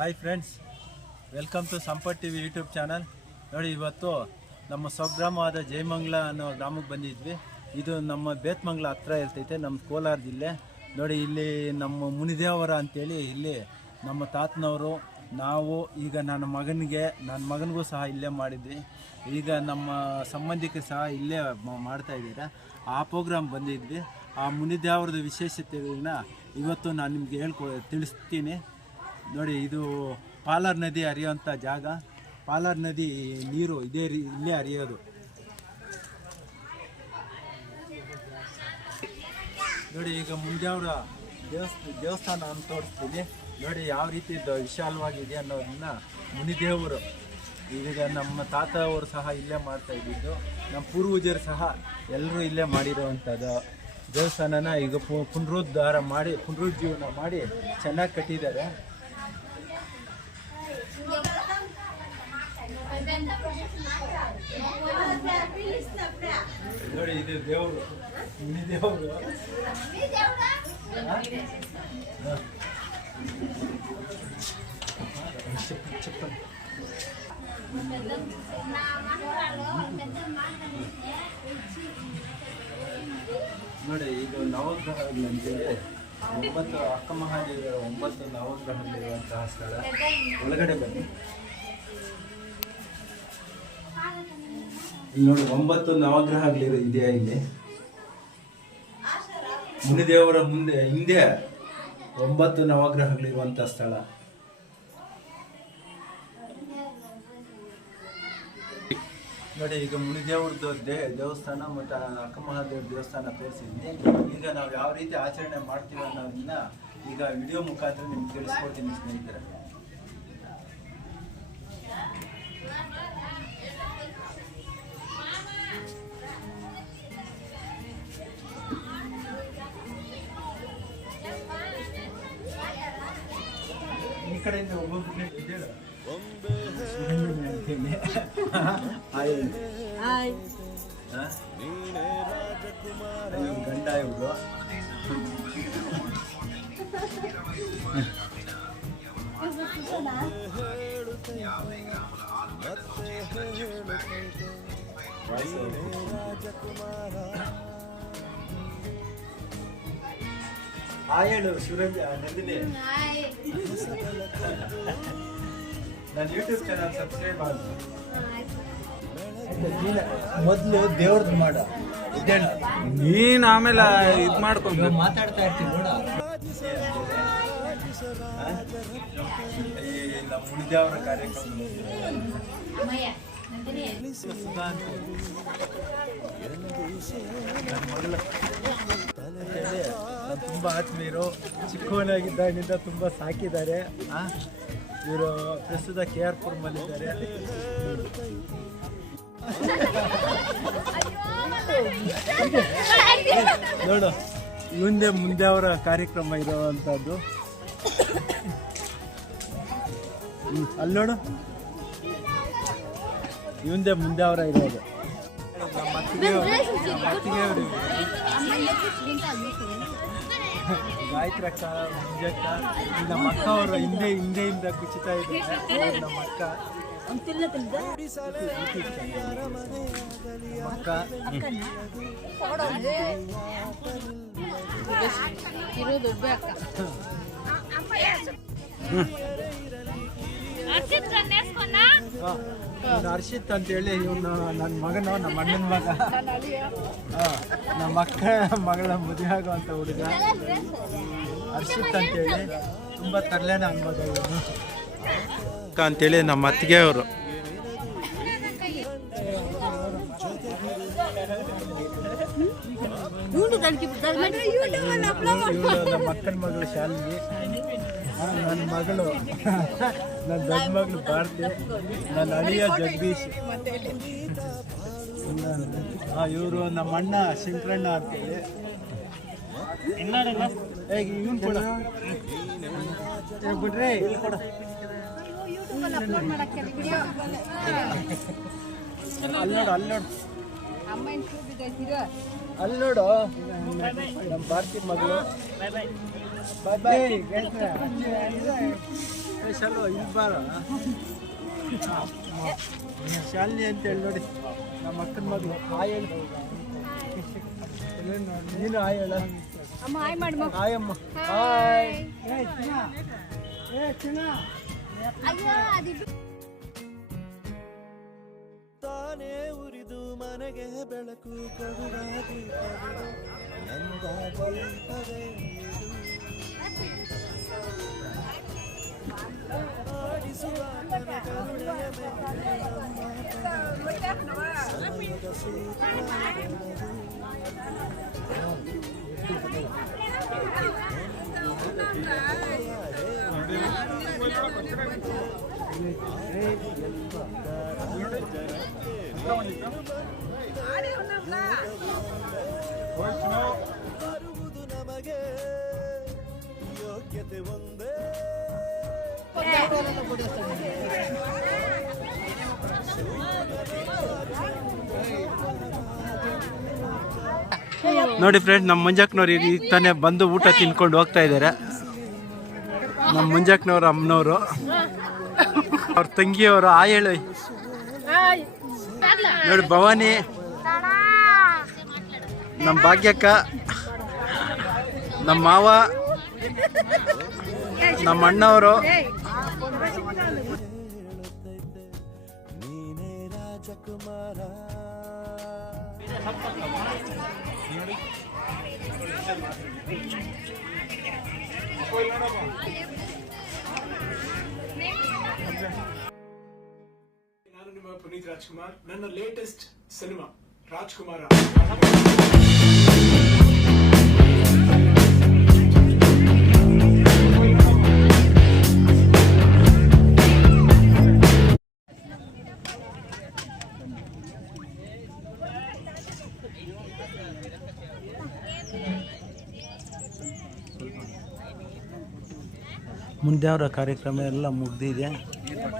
Hi friends, welcome to Sampath TV YouTube channel. ನೋಡಿ, ಇವತ್ತು ನಮ್ಮ ಸ್ವಗ್ರಾಮವಾದ ಜಯಮಂಗ್ಲ ಅನ್ನೋ ಗ್ರಾಮಕ್ಕೆ ಬಂದಿದ್ವಿ. ಇದು ನಮ್ಮ ಬೇತ್ಮಂಗ್ಲ ಹತ್ರ ಇರ್ತೈತೆ, ನಮ್ಮ ಕೋಲಾರ ಜಿಲ್ಲೆ. ನೋಡಿ, ಇಲ್ಲಿ ನಮ್ಮ ಮುನಿದೇವರ ಅಂತೇಳಿ ಇಲ್ಲಿ ನಮ್ಮ ತಾತನವರು, ನಾವು ಈಗ ನನ್ನ ಮಗನಿಗೂ ಸಹ ಇಲ್ಲೇ ಮಾಡಿದ್ವಿ. ಈಗ ನಮ್ಮ ಸಂಬಂಧಿಕರು ಸಹ ಇಲ್ಲೇ ಮಾಡ್ತಾ ಇದ್ದೀರಾ. ಆ ಪ್ರೋಗ್ರಾಮ್ ಬಂದಿದ್ವಿ. ಆ ಮುನಿದೇವರದ ವಿಶೇಷತೆಗಳನ್ನ ಇವತ್ತು ನಾನು ನಿಮಗೆ ತಿಳಿಸ್ತೀನಿ. ನೋಡಿ, ಇದು ಪಾಲಾರ್ ನದಿ ಹರಿಯುವಂಥ ಜಾಗ. ಪಾಲಾರ್ ನದಿ ನೀರು ಇಲ್ಲೇ ಹರಿಯೋದು. ನೋಡಿ, ಈಗ ಮುಂಜಾವರ ದೇವಸ್ಥಾನ ಅಂತ ತೋರಿಸ್ತೀನಿ. ನೋಡಿ, ಯಾವ ರೀತಿ ವಿಶಾಲವಾಗಿದೆ ಅನ್ನೋದನ್ನ ಮುನಿದೇವರು, ಈಗ ನಮ್ಮ ತಾತ ಅವರು ಸಹ ಇಲ್ಲೇ ಮಾಡ್ತಾ ಇದ್ದಿದ್ದು. ನಮ್ಮ ಪೂರ್ವಜರು ಸಹ ಎಲ್ಲರೂ ಇಲ್ಲೇ ಮಾಡಿರೋವಂಥದ್ದು ದೇವಸ್ಥಾನನ ಈಗ ಪುನರುಜ್ಜೀವನ ಮಾಡಿ ಚೆನ್ನಾಗಿ ಕಟ್ಟಿದ್ದಾರೆ. ನೋಡಿ, ಇದು ದೇವರು, ಮುನಿದೇವರು. ನೋಡಿ, ಇದು ನವಗ್ರಹಗಳಂತೇಳಿ 9 ಅಕ್ಕಮಹಾದೇವಿಯರ 9 ನವಗ್ರಹಗಳಿರುವಂತಹ ಸ್ಥಳ. ಒಳಗಡೆ ಬನ್ನಿ. ನೋಡಿ, 9 ನವಗ್ರಹಗಳಿದೆಯಾ ಇಲ್ಲಿ. ಮುನಿದೇವರ ಹಿಂದೆ 9 ನವಗ್ರಹಗಳಿರುವಂತಹ ಸ್ಥಳ. ನೋಡಿ, ಈಗ ಮುನಿದೇವ್ರದ್ದು ದೇವಸ್ಥಾನ ಮತ್ತು ಅಕ್ಕಮಹಾದೇವ್ರ ದೇವಸ್ಥಾನ ತೋರಿಸಿದ್ವಿ. ಈಗ ನಾವು ಯಾವ ರೀತಿ ಆಚರಣೆ ಮಾಡ್ತೀವಿ ಅನ್ನೋದನ್ನ ಈಗ ವಿಡಿಯೋ ಮುಖಾಂತರ ನಿಮ್ಗೆ ತಿಳಿಸ್ಕೊಡ್ತೀನಿ ಸ್ನೇಹಿತರೆ. ಈ ಕಡೆಯಿಂದ ಒಬ್ಬೊಬ್ಬರೇ ಇದ್ದೇಳು. ಗಂಡ ಇವ್ರು. ಹೇಳು ಶಿವರಂಜ, ನಂದಿನಿ. ನಾನು ಯೂಟ್ಯೂಬ್ ಚಾನಲ್ ಸಬ್ಸ್ಕ್ರೈಬ್ ಮಾಡಿ. ಮೊದಲು ದೇವ್ರದ್ದು ಮಾಡ, ನೀನ್ ಆಮೇಲೆ ಇದು ಮಾಡ್ಕೊಂಡು ಮಾತಾಡ್ತಾ ಇರ್ತೀನಿ ನೋಡ. ನಮ್ಮ ಮುನಿದೇವರ ಕಾರ್ಯಕ್ರಮ ನಾನು ತುಂಬ ಆತ್ಮೀಯರು. ಚಿಕ್ಕವನಾಗಿದ್ದಾಗಿಂದ ತುಂಬ ಸಾಕಿದ್ದಾರೆ. ಇವರು ಪ್ರಸ್ತುತ KR ಪುರಮಲ್ಲಿದ್ದಾರೆ. ನೋಡು, ಮುಂದೆ ಅವರ ಕಾರ್ಯಕ್ರಮ ಇರೋವಂಥದ್ದು. ಅಲ್ಲಿ ನೋಡು, ಮುಂದೆ ಅವರ ಇರೋದು. ನಮ್ಮ ಅತ್ತಿಗೆಯವರು ಗಾಯತ್ರಕ್ಕ, ಮುಂಜಕ್ಕ. ನಮ್ಮ ಅಕ್ಕ ಅವರು ಹಿಂದೆಯಿಂದ ಕುಚಿತಾ ಇದ್ದಾರೆ. ನಮ್ಮ ಅಕ್ಕ ಹರ್ಷಿತ್ ಅಂತೇಳಿ ಇವನು ನನ್ನ ಮಗನು, ನಮ್ಮ ಅಣ್ಣನ ಮಗ. ನಮ್ಮ ಅಕ್ಕ ಮಗಳ ಮದುವೆ ಆಗುವಂಥ ಹುಡುಗ ಹರ್ಷಿತ್ ಅಂತೇಳಿ. ತುಂಬ ತರಲೇನ ಅನ್ಬೋದು ಇವನು ಅಂತೇಳಿ ನಮ್ಮ ಅತ್ತಿಗೆ ಅವರು. ನಮ್ಮ ಅಕ್ಕನ ಮಗಳು ಶಾಲಿನಿ, ನನ್ನ ಮಗಳು, ನನ್ನ ದೊಡ್ಡ ಮಗಳು ಭಾರತಿ, ನನ್ನ ಅಳಿಯ ಜಗದೀಶ್. ಇವರು ನಮ್ಮ ಅಣ್ಣ ಶಂಕರಣ್ಣ ಅಂತೇಳಿ. ಹೇಗೆ ಇವನು ಕೊಡ ಬಿಡ್ರಿ, ಇಲ್ಲಿ ಕೊಡ. ಅಲ್ಲಿ ನೋಡು ನಮ್ಮ ಭಾರತಿ ಮಗಳು. ಬಾಯ್ ಬಾಯ್. ಶಾಲು ಇಲ್ಲಿ ಬಾರ ಶಾಲಿನಿ ಅಂತ ಹೇಳಿ ನೋಡಿ ನಮ್ಮ ಅಕ್ಕನ ಮಗಳು ಹಾಯ್ ಹೇಳು ನೀನು ಹಾಯ್ ಹೇಳ ಹಾಯ್ ಅಮ್ಮ ಹಾಯ್ ತಾನೇ ಉರಿದು ಮನೆಗೆ ಬೆಳಕು ಕೊಡುವ ದೀಪಗಳು ನಂದ ದೀಪವೇ ಆಡಿಸುವ ಕರುಣೆಯ ಸಮಯದ ಬರುವುದು ನಮಗೆ ಯೋಗ್ಯತೆ ಒಂದೇ ನೋಡಿ ಫ್ರೆಂಡ್, ನಮ್ಮ ಮುಂಜಾಕ್ನವ್ರು ಈಗ ತಾನೇ ಬಂದು ಊಟ ತಿನ್ಕೊಂಡು ಹೋಗ್ತಾ ಇದ್ದಾರೆ. ನಮ್ಮ ಮುಂಜಾಕ್ನವ್ರು ಅಮ್ಮನವರು, ಅವ್ರ ತಂಗಿಯವರು ಹೇಳು ನೋಡಿ, ಭವಾನಿ, ನಮ್ಮ ಭಾಗ್ಯಕ್ಕ, ನಮ್ಮ ಮಾವ, ನಮ್ಮ ಅಣ್ಣವರು. ನೀನೇ ರಾಜಕುಮಾರ. ನಾನು ನಿಮ್ಮ ಪುನೀತ್ ರಾಜ್ಕುಮಾರ್. ನನ್ನ ಲೇಟೆಸ್ಟ್ ಸಿನಿಮಾ ರಾಜ್ಕುಮಾರ. ಮುಂದೆ ಅವರ ಕಾರ್ಯಕ್ರಮ ಎಲ್ಲ ಮುಗ್ದಿದೆ.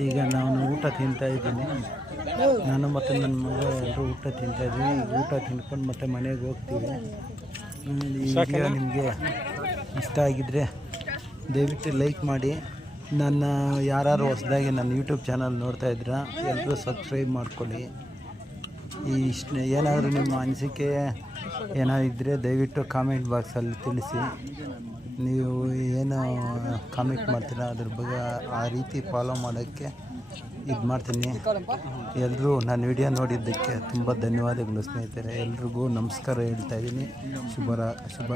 ಈಗ ನಾನು ಊಟ ತಿಂತಾ ಇದ್ದೀನಿ. ನಾನು ಮತ್ತು ನನ್ನ ಮಗ ಎಲ್ಲರೂ ಊಟ ತಿಂತಾ ಇದ್ದೀವಿ. ಊಟ ತಿನ್ಕೊಂಡು ಮತ್ತೆ ಮನೆಗೆ ಹೋಗ್ತೀವಿ. ಈ ವಿಡಿಯೋ ನಿಮಗೆ ಇಷ್ಟ ಆಗಿದ್ದರೆ ದಯವಿಟ್ಟು ಲೈಕ್ ಮಾಡಿ. ನನ್ನ ಯಾರು ಹೊಸದಾಗಿ ನನ್ನ ಯೂಟ್ಯೂಬ್ ಚಾನಲ್ ನೋಡ್ತಾ ಇದ್ದೀರಾ ಎಲ್ಲರೂ ಸಬ್ಸ್ಕ್ರೈಬ್ ಮಾಡ್ಕೊಳ್ಳಿ. ಏನಾದರೂ ನಿಮ್ಮ ಅನಿಸಿಕೆ ಏನಾದ್ರು ಇದ್ದರೆ ದಯವಿಟ್ಟು ಕಾಮೆಂಟ್ ಬಾಕ್ಸಲ್ಲಿ ತಿಳಿಸಿ. ನೀವು ಏನು ಕಾಮೆಂಟ್ ಮಾಡ್ತೀರಾ ಅದ್ರ ಬಗ್ಗೆ ಆ ರೀತಿ ಫಾಲೋ ಮಾಡೋಕ್ಕೆ ಇದು ಮಾಡ್ತೀನಿ. ಎಲ್ಲರೂ ನನ್ನ ವಿಡಿಯೋ ನೋಡಿದ್ದಕ್ಕೆ ತುಂಬ ಧನ್ಯವಾದಗಳು ಸ್ನೇಹಿತರೆ. ಎಲ್ರಿಗೂ ನಮಸ್ಕಾರ ಹೇಳ್ತಾಯಿದ್ದೀನಿ. ಶುಭ